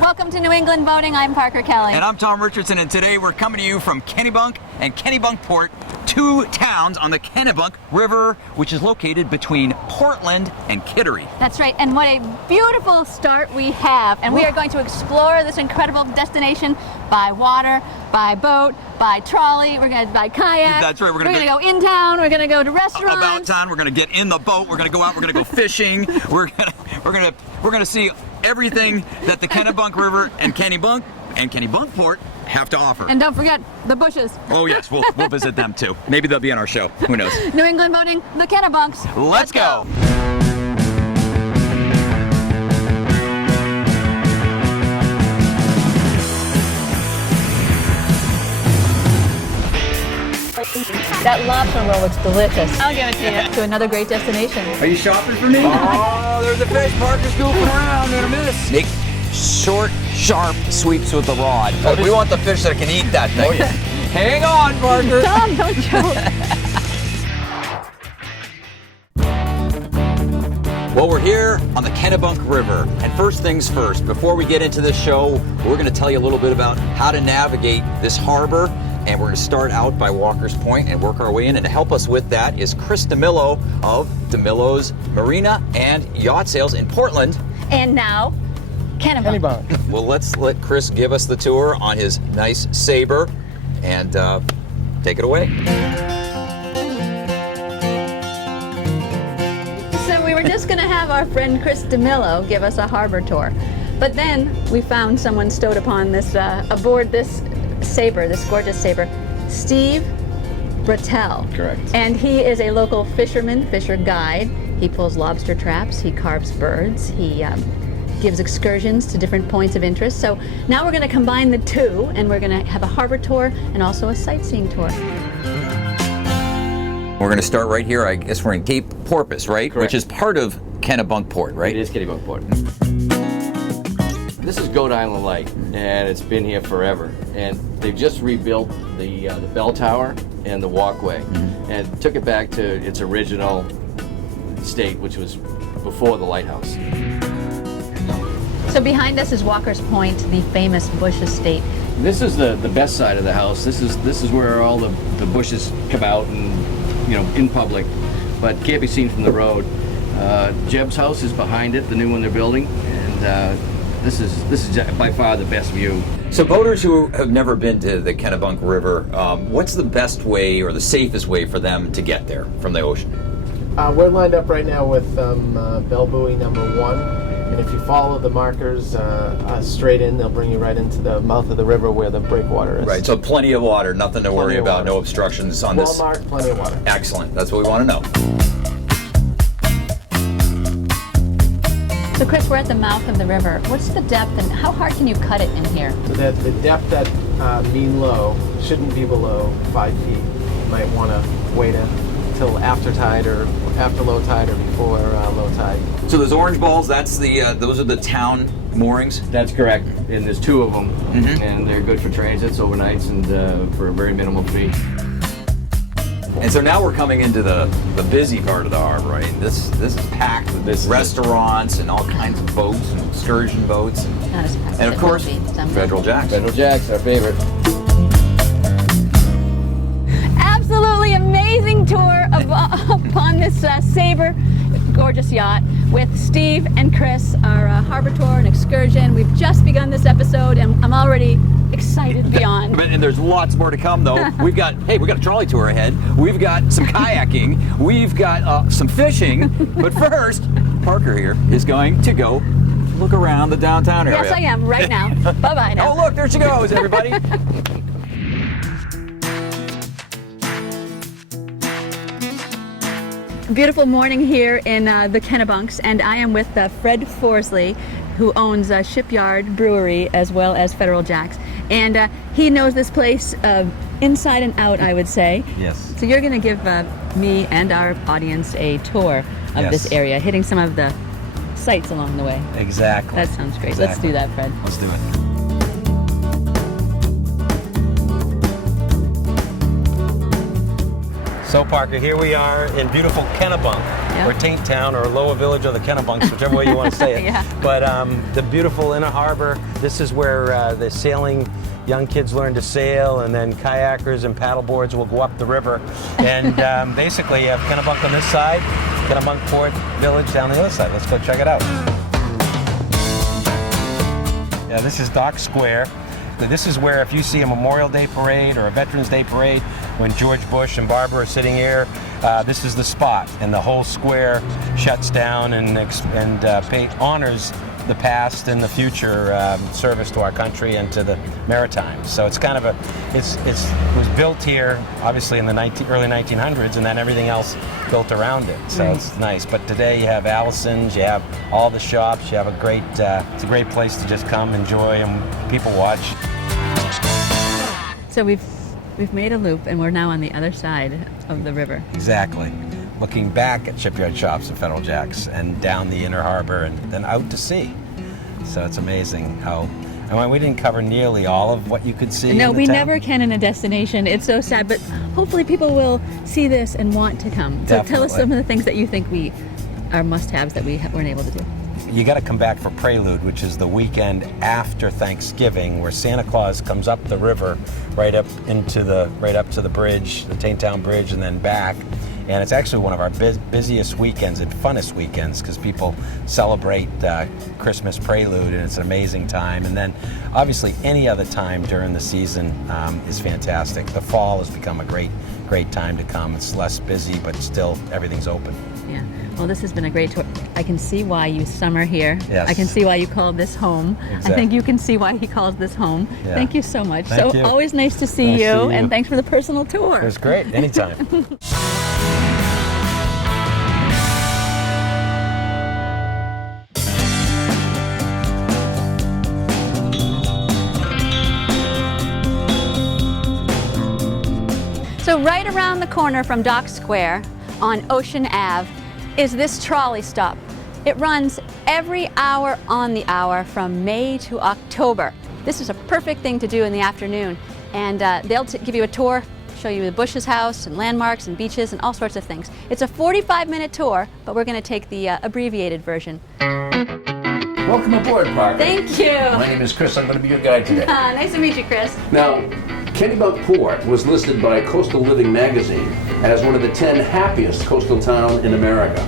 Welcome to New England Boating. I'm Parker Kelly. And I'm Tom Richardson, and today we're coming to you from Kennebunk and Kennebunkport, two towns on the Kennebunk River, which is located between Portland and Kittery. That's right, and what a beautiful start we have. And we are going to explore this incredible destination by water, by boat, by trolley, we're going to by kayak. That's right, we're going to go in town, we're going to go to restaurants. About town, we're going to get in the boat, we're going to go out, we're going to go fishing, we're going to see everything that the Kennebunk River and Kennebunkport have to offer. And don't forget the bushes. Oh yes, we'll visit them too. Maybe they'll be on our show. Who knows? New England Boating, the Kennebunks. Let's go. That lobster roll looks delicious. I'll give it to you. To another great destination. Are you shopping for me? Oh, there's a fish. Parker's goofing around. Gonna miss. Make short, sharp sweeps with the rod. We want the fish that can eat that thing. Oh, yeah. Hang on, Parker. Tom, don't choke. Well, we're here on the Kennebunk River, and first things first, before we get into this show, we're going to tell you a little bit about how to navigate this harbor, and we're going to start out by Walker's Point and work our way in, and to help us with that is Chris DeMillo of DeMillo's Marina and Yacht Sales in Portland. And now, Kennebunk. Well, let's let Chris give us the tour on his nice Sabre, and take it away. So we were just going to have our friend Chris DeMillo give us a harbor tour. But then we found someone stowed upon this, aboard this Sabre, this gorgeous Sabre, Steve Brattel. Correct. And he is a local fisherman, fisher guide. He pulls lobster traps, he carves birds, he gives excursions to different points of interest. So now we're going to combine the two, and we're going to have a harbor tour and also a sightseeing tour. We're going to start right here. I guess we're in Cape Porpoise, right? Correct. Which is part of Kennebunkport, right? It is Kennebunkport. This is Goat Island Light, and it's been here forever. And they've just rebuilt the bell tower and the walkway, and took it back to its original state, which was before the lighthouse. So behind us is Walker's Point, the famous Bush Estate. This is the best side of the house. This is where all the bushes come out and, you know, in public, but can't be seen from the road. Jeb's house is behind it, the new one they're building, and this is by far the best view. So boaters who have never been to the Kennebunk River, what's the best way or the safest way for them to get there from the ocean? We're lined up right now with Bell Buoy number 1. And if you follow the markers straight in, they'll bring you right into the mouth of the river where the breakwater is. Right, so plenty of water, nothing to worry about, water. no obstructions on Well this. marked, plenty of water. Excellent, that's what we want to know. So Chris, we're at the mouth of the river. What's the depth and how hard can you cut it in here? So that the depth at mean low shouldn't be below 5 feet. You might want to wait until after tide or after low tide or before low tide. So those orange balls, that's those are the town moorings? That's correct, and there's 2 of them, and they're good for transits, overnights, and for a very minimal fee. And so now we're coming into the busy part of the harbor, right? This is packed with restaurants and all kinds of boats and excursion boats. Not as fast And of as course, it would be someday. Federal Jacks. Federal Jacks, our favorite. Absolutely amazing tour upon this Sabre, gorgeous yacht with Steve and Chris, our harbor tour and excursion. We've just begun this episode, and I'm already excited beyond. And there's lots more to come, though. we got a trolley tour ahead. We've got some kayaking. We've got some fishing. But first, Parker here is going to go look around the downtown area. Yes, I am right now. Bye-bye now. Oh, look, there she goes, everybody. Beautiful morning here in the Kennebunks, and I am with Fred Forsley, who owns Shipyard Brewery as well as Federal Jacks. And he knows this place inside and out, I would say. Yes. So you're going to give me and our audience a tour of this area, hitting some of the sights along the way. Exactly. That sounds great. Exactly. Let's do that, Fred. Let's do it. So Parker, here we are in beautiful Kennebunk, or Taint Town, or Lower Village, or the Kennebunks, whichever way you want to say it. Yeah. But the beautiful inner harbor, this is where the sailing young kids learn to sail, and then kayakers and paddleboards will go up the river. And basically you have Kennebunk on this side, Kennebunkport Village down the other side. Let's go check it out. Yeah, this is Dock Square. This is where if you see a Memorial Day parade or a Veterans Day parade, when George Bush and Barbara are sitting here, this is the spot, and the whole square shuts down and honors the past and the future service to our country and to the Maritimes. So it's kind of it was built here, obviously in the early 1900s, and then everything else built around it. So it's nice. But today you have Allison's, you have all the shops, you have a great, it's a great place to just come, enjoy, and people watch. So we've made a loop, and we're now on the other side of the river. Exactly. Looking back at Shipyard Shops and Federal Jacks, and down the inner harbor, and then out to sea. So it's amazing how, we didn't cover nearly all of what you could see. No, in the we town. never can in a destination. It's so sad, but hopefully people will see this and want to come. So tell us Definitely. some of the things that you think are must-haves that we weren't able to do. You got to come back for Prelude, which is the weekend after Thanksgiving, where Santa Claus comes up the river, right up to the bridge, the Taintown Bridge, and then back. And it's actually one of our busiest weekends and funnest weekends, because people celebrate Christmas Prelude, and it's an amazing time. And then obviously any other time during the season is fantastic. The fall has become a great time to come. It's less busy, but still everything's open. Yeah. Well, this has been a great tour. I can see why you summer here. Yes. I can see why you called this home. Exactly. I think you can see why he calls this home. Yeah. Thank you so much. Thank you. Always nice to see Nice you, to see you. and thanks for the personal tour. It was great. Anytime. So right around the corner from Dock Square on Ocean Ave is this trolley stop. It runs every hour on the hour from May to October. This is a perfect thing to do in the afternoon, and they'll give you a tour, show you the Bush's house and landmarks and beaches and all sorts of things. It's a 45-minute tour, but we're going to take the abbreviated version. Welcome aboard, Parker. Thank you. My name is Chris. I'm going to be your guide today. Nice to meet you, Chris. Now, Kennebunkport was listed by Coastal Living magazine as one of the 10 happiest coastal towns in America.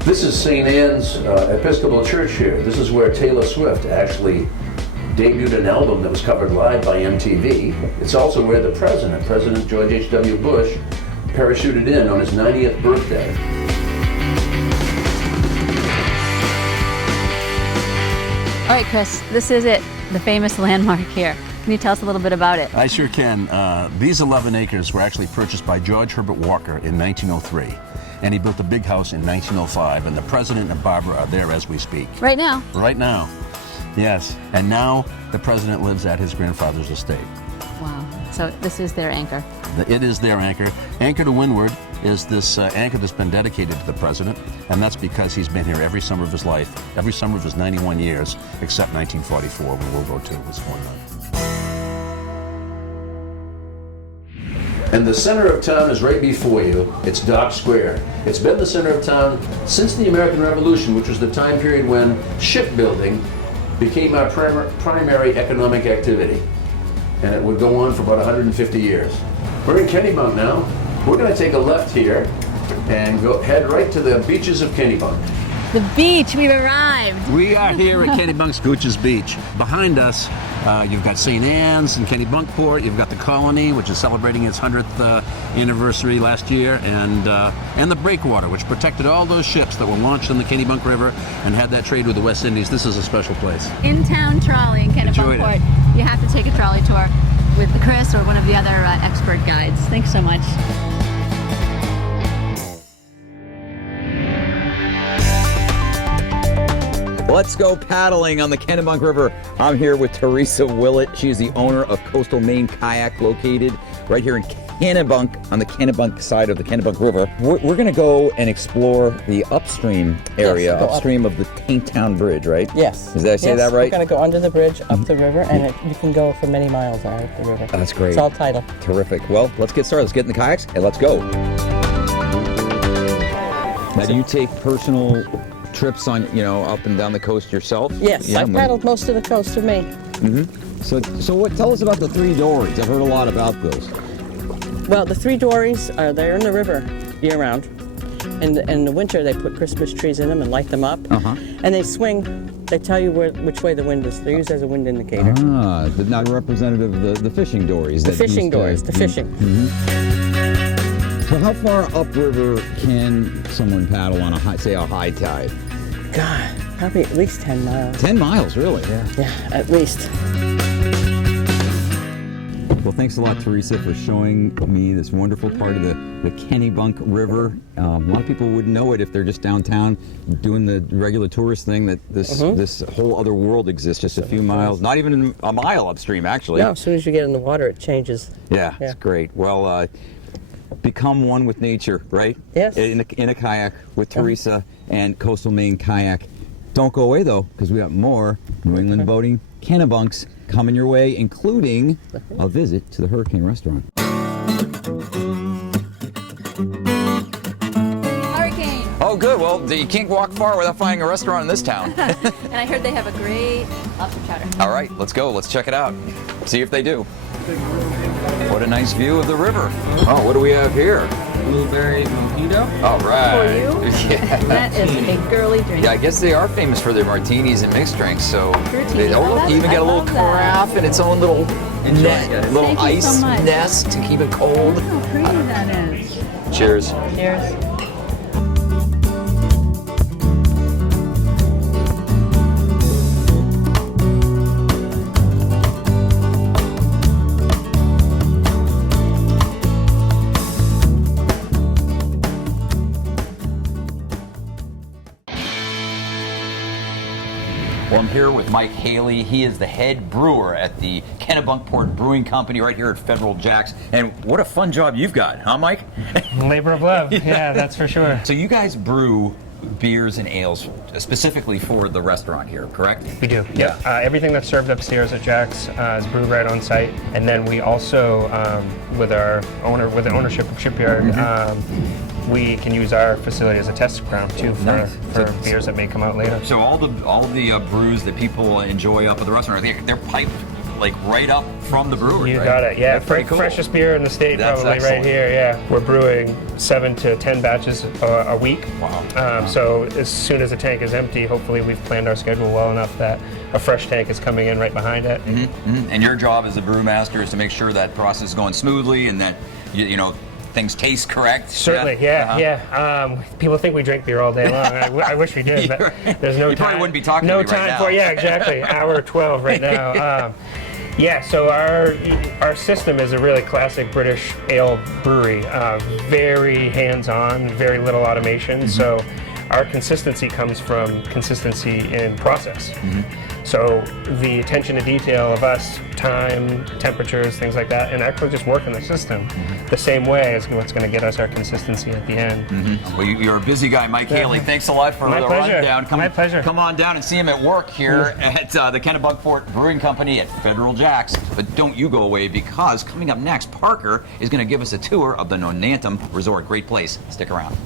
This is St. Anne's Episcopal Church here. This is where Taylor Swift actually debuted an album that was covered live by MTV. It's also where the President George H.W. Bush, parachuted in on his 90th birthday. All right, Chris, this is it, the famous landmark here. Can you tell us a little bit about it? I sure can. These 11 acres were actually purchased by George Herbert Walker in 1903. And he built a big house in 1905, and the President and Barbara are there as we speak. Right now? Right now, yes. And now the President lives at his grandfather's estate. Wow, so this is their anchor. It is their anchor. Anchor to windward is this anchor that's been dedicated to the President, and that's because he's been here every summer of his life, every summer of his 91 years, except 1944 when World War II was going on. And the center of town is right before you. It's Dock Square. It's been the center of town since the American Revolution, which was the time period when shipbuilding became our primary economic activity. And it would go on for about 150 years. We're in Kennebunk now. We're going to take a left here and head right to the beaches of Kennebunk. The beach, we've arrived. We are here at Kennebunk's Gooch's Beach. Behind us, you've got St. Anne's and Kennebunkport. You've got the Colony, which is celebrating its 100th anniversary last year, and the breakwater, which protected all those ships that were launched on the Kennebunk River and had that trade with the West Indies. This is a special place. In-town trolley in Enjoyed it. Kennebunkport. You have to take a trolley tour with Chris or one of the other expert guides. Thanks so much. Let's go paddling on the Kennebunk River. I'm here with Teresa Willett. She is the owner of Coastal Maine Kayak, located right here in Kennebunk, on the Kennebunk side of the Kennebunk River. We're going to go and explore the upstream area, Yes, go up. upstream of the Taintown Bridge, right? Yes. Did I say that right? We're going to go under the bridge, up the river, and you can go for many miles on the river. That's great. It's all tidal. Terrific. Well, let's get started. Let's get in the kayaks and let's go. Now, do you take personal trips on, up and down the coast yourself? Yes, Yeah, I've paddled most of the coast for me. So what? Tell us about the 3 dories. I've heard a lot about those. Well, the 3 dories are there in the river year-round. And in the winter, they put Christmas trees in them and light them up. And they swing. They tell you which way the wind is. They're used as a wind indicator. But not representative of the fishing dories. The fishing dories, the fishing. So how far upriver can someone paddle on a high tide? God, probably at least 10 miles. 10 miles, really? Yeah, at least. Well, thanks a lot, Teresa, for showing me this wonderful part of the Kennebunk River. A lot of people wouldn't know it if they're just downtown doing the regular tourist thing, that this whole other world exists just a few miles, not even a mile upstream, actually. No, as soon as you get in the water, it changes. Yeah, it's great. Well, become one with nature, right? Yes. In a kayak with Teresa and Coastal Maine Kayak. Don't go away, though, because we got more New England boating Kennebunks coming your way, including a visit to the Hurricane Restaurant. Hurricane. Oh, good. Well, you can't walk far without finding a restaurant in this town. And I heard they have a great lobster chowder. All right, let's go. Let's check it out. See if they do. What a nice view of the river. Oh, what do we have here? Blueberry mojito. All right. For you? Yeah. That is a girly drink. Yeah, I guess they are famous for their martinis and mixed drinks. So Fruity. look, you even got a little carafe and its own little Enjoy, guys. little Thank you so ice much. nest to keep it cold. How pretty that is. Cheers. Cheers. Well, I'm here with Mike Haley. He is the head brewer at the Kennebunkport Brewing Company right here at Federal Jacks. And what a fun job you've got, huh, Mike? Labor of love. Yeah, that's for sure. So you guys brew beers and ales specifically for the restaurant here, correct? We do. Yeah. Everything that's served upstairs at Jack's is brewed right on site, and then we also, with the ownership of Shipyard, we can use our facility as a test ground too for beers that may come out later. So all the brews that people enjoy up at the restaurant, they're piped like right up from the brewery. You right? got it. Yeah, That's pretty cool. Freshest beer in the state, That's probably excellent. right here. Yeah, we're brewing 7 to 10 batches a week. Wow. So as soon as the tank is empty, hopefully we've planned our schedule well enough that a fresh tank is coming in right behind it. And your job as a brewmaster is to make sure that process is going smoothly and that you know things taste correct. Certainly, yeah. People think we drink beer all day long. I wish we did, but there's no You time. probably wouldn't be talking no to me right time now. for exactly. Hour 12 right now. So our system is a really classic British ale brewery. Very hands-on, very little automation. So our consistency comes from consistency in process. So the attention to detail of us, time, temperatures, things like that, and actually just working the system the same way is what's going to get us our consistency at the end. Well, you're a busy guy, Mike Haley. Thanks a lot for My the pleasure. rundown. My pleasure. Come on down and see him at work here at the Kennebunkport Brewing Company at Federal Jacks. But don't you go away, because coming up next, Parker is going to give us a tour of the Nonantum Resort. Great place. Stick around.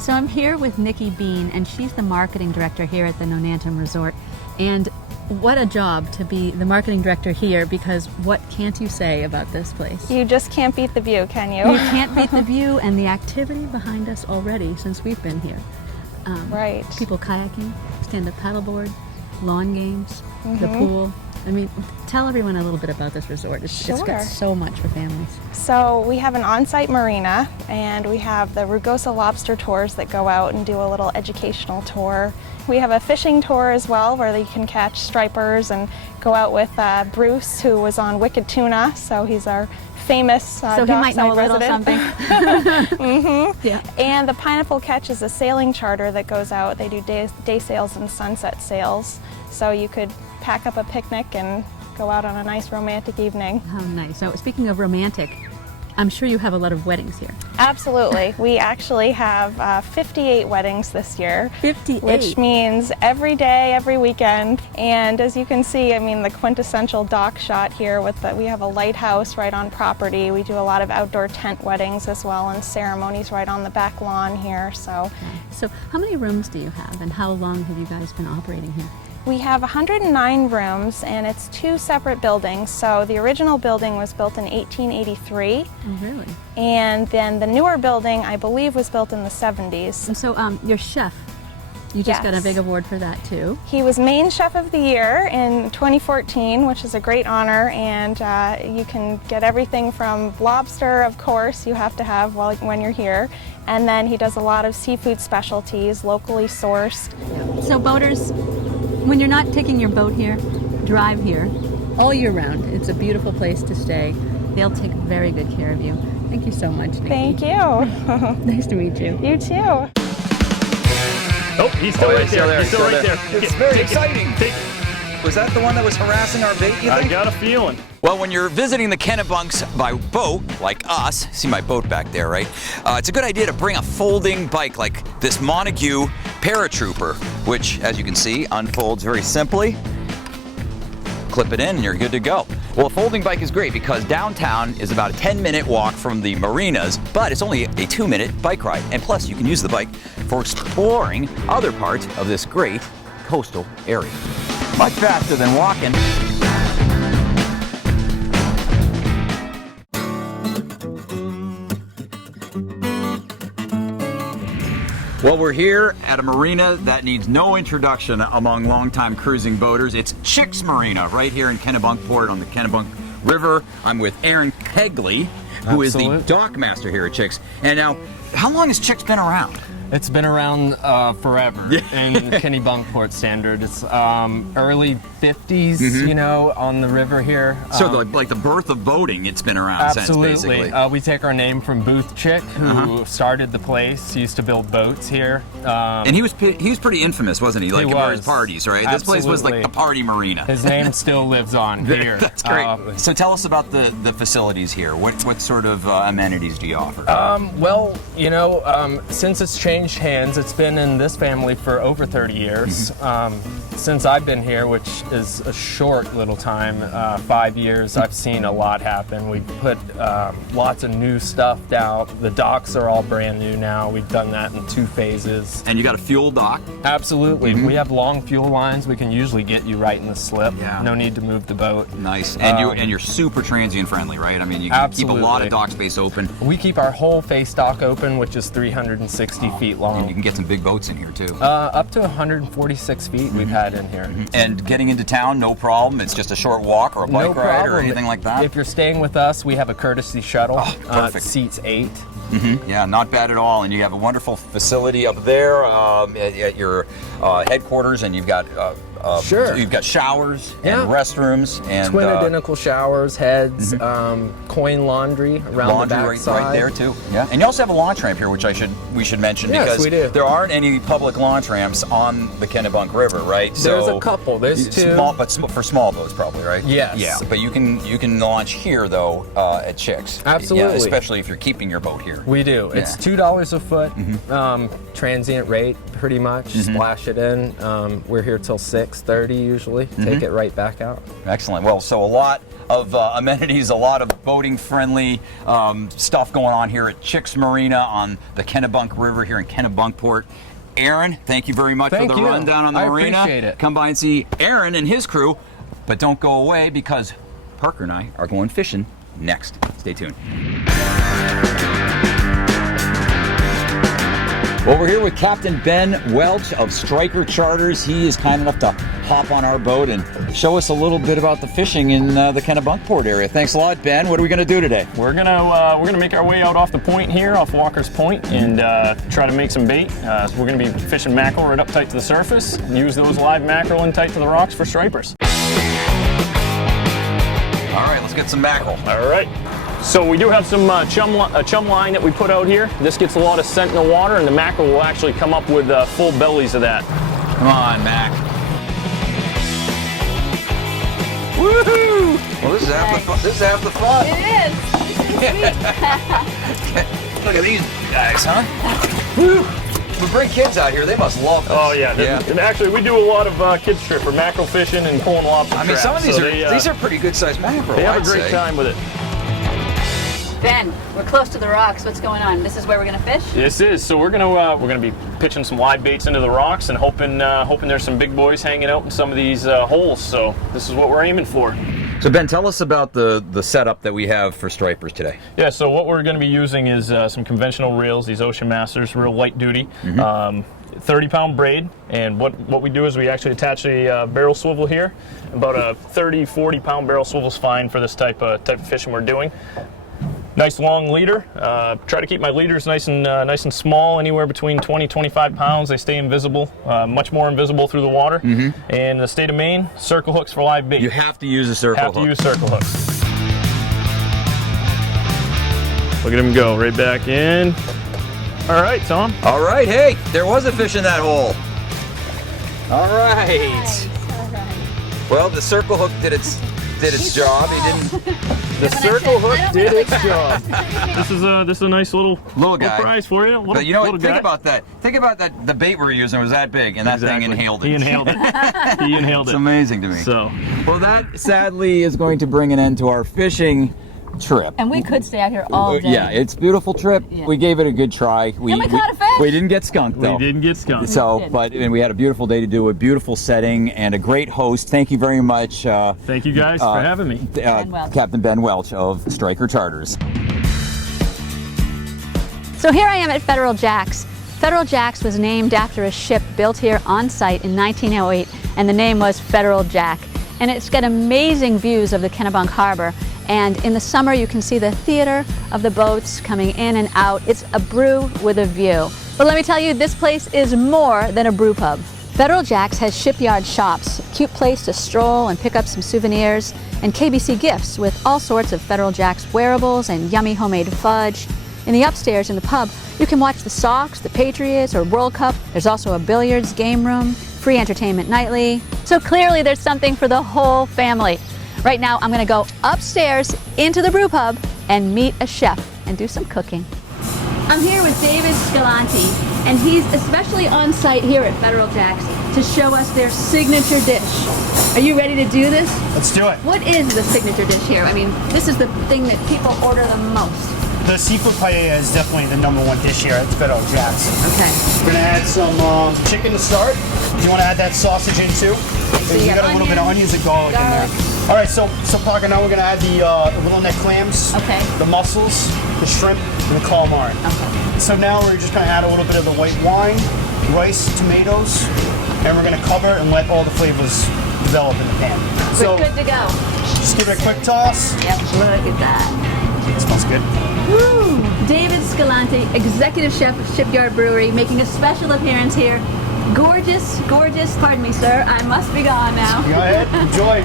So I'm here with Nikki Bean, and she's the marketing director here at the Nonantum Resort. And what a job to be the marketing director here, because what can't you say about this place? You just can't beat the view, can you? You can't beat the view and the activity behind us already since we've been here. Right. People kayaking, stand-up paddleboard, lawn games, the pool. I mean, tell everyone a little bit about this resort. It's got Sure. so much for families. So we have an on-site marina, and we have the Rugosa lobster tours that go out and do a little educational tour. We have a fishing tour as well, where you can catch stripers and go out with Bruce, who was on Wicked Tuna. So he's our famous So he might know a little something. Yeah. And the Pineapple Catch is a sailing charter that goes out. They do day sails and sunset sails. So you could pack up a picnic and go out on a nice romantic evening. How nice. So speaking of romantic, I'm sure you have a lot of weddings here. Absolutely. We actually have 58 weddings this year. 58? Which means every day, every weekend. And as you can see, I mean, the quintessential dock shot here we have a lighthouse right on property. We do a lot of outdoor tent weddings as well, and ceremonies right on the back lawn here. So how many rooms do you have, and how long have you guys been operating here? we have 109 rooms, and it's 2 separate buildings. So the original building was built in 1883. Oh, really? And then the newer building, I believe, was built in the 70s. And so your chef, you just got a big award for that too. He was Maine Chef of the Year in 2014, which is a great honor, and you can get everything from lobster, of course, you have to have when you're here, and then he does a lot of seafood specialties, locally sourced. So boaters, when you're not taking your boat here, drive here all year round. It's a beautiful place to stay. They'll take very good care of you. Thank you so much, Nikki. Thank you. Nice to meet you. You too. Oh, he's still right there. He's still right there. It's very exciting. Was that the one that was harassing our bait, you think? I got a feeling. Well, when you're visiting the Kennebunks by boat, like us, see my boat back there, right? It's a good idea to bring a folding bike like this Montague Paratrooper, which, as you can see, unfolds very simply. Clip it in and you're good to go. Well, a folding bike is great because downtown is about a 10-minute walk from the marinas, but it's only a 2-minute bike ride. And plus, you can use the bike for exploring other parts of this great coastal area. Much faster than walking. Well, we're here at a marina that needs no introduction among longtime cruising boaters. It's Chick's Marina right here in Kennebunkport on the Kennebunk River. I'm with Aaron Kegley, who is the dock master here at Chick's. And now, how long has Chick's been around? It's been around forever in Kennebunkport standard. It's early 50s, you know, on the river here. So like the birth of boating, it's been around absolutely. Since, basically. We take our name from Booth Chick, who started the place. He used to build boats here. And he was pretty infamous, wasn't he? Like for his parties, right? Absolutely. This place was like a party marina. His name still lives on here. That's great. So tell us about the facilities here. What sort of amenities do you offer? Well, you know, since it's changed hands, it's been in this family for over 30 years. Since I've been here, which is a short little time, 5 years, I've seen a lot happen. We've put lots of new stuff down. The docks are all brand new now. We've done that in 2 phases. And you got a fuel dock? Absolutely. We have long fuel lines. We can usually get you right in the slip. Yeah. No need to move the boat. Nice. And you're super transient friendly, right? I mean, you can keep a lot of dock space open. We keep our whole face dock open, which is 360 feet long. And you can get some big boats in here too. Up to 146 feet we've had in here. And getting into town, no problem. It's just a short walk or a bike ride or anything like that. If you're staying with us, we have a courtesy shuttle. Perfect. Seats 8. Yeah, not bad at all. And you have a wonderful facility up there at your headquarters, and you've got you've got showers and restrooms and twin identical showers, heads, coin laundry around the back side. Right there too. Yeah, and you also have a launch ramp here, which we should mention because we do. There aren't any public launch ramps on the Kennebunk River, right? There's a couple. There's 2. Small, but for small boats, probably, right? Yes. Yeah, but you can launch here though at Chick's. Absolutely. Yeah, especially if you're keeping your boat here. We do. Yeah. It's $2 a foot, transient rate, pretty much. Splash it in. We're here till 6:30 usually. Take it right back out. Excellent. Well, so a lot of amenities, a lot of boating-friendly stuff going on here at Chick's Marina on the Kennebunk River here in Kennebunkport. Aaron, thank you very much for the rundown on the marina. I appreciate it. Come by and see Aaron and his crew, but don't go away because Parker and I are going fishing next. Stay tuned. Well, we're here with Captain Ben Welch of Striker Charters. He is kind enough to hop on our boat and show us a little bit about the fishing in the Kennebunkport area. Thanks a lot, Ben. What are we going to do today? We're gonna make our way out off the point here, off Walker's Point, and try to make some bait. We're gonna be fishing mackerel right up tight to the surface. Use those live mackerel in tight to the rocks for stripers. All right, let's get some mackerel. All right. So we do have some chum line that we put out here. This gets a lot of scent in the water, and the mackerel will actually come up with full bellies of that. Come on, Mac. Woohoo! Well, this is half the fun. This is half the fun. It is. Look at these guys, huh? Woo. We bring kids out here. They must love this. Oh yeah. And actually, we do a lot of kids trip for mackerel fishing and pulling lobster I mean, some of these traps. these are pretty good sized mackerel. They have I'd a great say. time with it. Ben, we're close to the rocks. What's going on? This is where we're gonna fish? This is. So we're gonna be pitching some live baits into the rocks and hoping there's some big boys hanging out in some of these holes. So this is what we're aiming for. So Ben, tell us about the setup that we have for stripers today. Yeah. So what we're going to be using is some conventional reels. These Ocean Masters, real light duty. 30-pound braid, and what we do is we actually attach a barrel swivel here. About a 40-pound barrel swivel is fine for this type of fishing we're doing. Nice long leader. Try to keep my leaders nice and small, anywhere between 20-25 pounds. They stay invisible, much more invisible through the water. And in the state of Maine, circle hooks for live bait. You have to use a circle hook. Have to use circle hooks. Look at him go, right back in. All right, Tom. All right, hey, there was a fish in that hole. All right. Well, the circle hook did its job. He didn't. The circle hook did its job. This is a nice little guy. prize for you. But you know what? Think about that. Think about that. The bait we're using was that big, and that thing inhaled it. He inhaled it. He inhaled it. It's amazing to me. So, well, that sadly is going to bring an end to our fishing trip. And we could stay out here all day. Yeah, it's a beautiful trip. Yeah. We gave it a good try. We caught a fish. We didn't get skunked though. We didn't get skunked. So, and we had a beautiful day to do a beautiful setting and a great host. Thank you very much. Thank you guys for having me. Captain Ben Welch of Striker Charters. So here I am at Federal Jacks. Federal Jacks was named after a ship built here on site in 1908, and the name was Federal Jack. And it's got amazing views of the Kennebunk Harbor. And in the summer, you can see the theater of the boats coming in and out. It's a brew with a view. But let me tell you, this place is more than a brew pub. Federal Jacks has shipyard shops, a cute place to stroll and pick up some souvenirs, and KBC gifts with all sorts of Federal Jacks wearables and yummy homemade fudge. In the upstairs in the pub, you can watch the Sox, the Patriots, or World Cup. There's also a billiards game room, free entertainment nightly. So clearly there's something for the whole family. Right now, I'm gonna go upstairs into the brew pub and meet a chef and do some cooking. I'm here with David Scalanti, and he's especially on site here at Federal Jacks to show us their signature dish. Are you ready to do this? Let's do it. What is the signature dish here? I mean, this is the thing that people order the most. The seafood paella is definitely the #1 dish here at Federal Jacks. Okay. We're gonna add some chicken to start. You wanna add that sausage in too? So you got a little bit of onions and garlic in there. All right, so Parker, now we're gonna add the little neck clams, the mussels, the shrimp, and the calamari. Okay. So now we're just gonna add a little bit of the white wine, rice, tomatoes, and we're gonna cover it and let all the flavors develop in the pan. So we're good to go. Just give it a quick toss. Yep, look at that. It smells good. Woo! David Scalanti, executive chef of Shipyard Brewery, making a special appearance here. Gorgeous, gorgeous, pardon me, sir, I must be gone now. Go ahead, enjoy.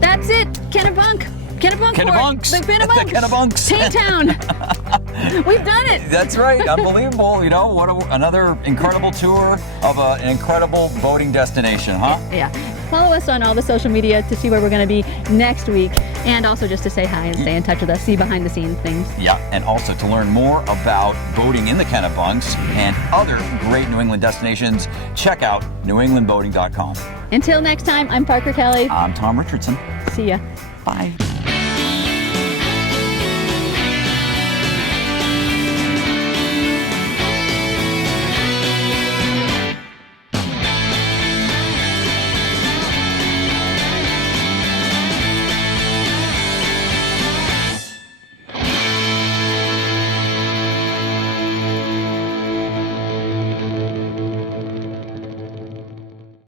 That's it, Kennebunk. Kennebunks. The Kennebunks. The Kennebunks. Town. We've done it. That's right. Unbelievable. You know, what another incredible tour of an incredible boating destination, huh? Yeah. Follow us on all the social media to see where we're going to be next week, and also just to say hi and stay in touch with us, see behind the scenes things. Yeah, and also to learn more about boating in the Kennebunks and other great New England destinations, check out newenglandboating.com. Until next time, I'm Parker Kelly. I'm Tom Richardson. See ya. Bye.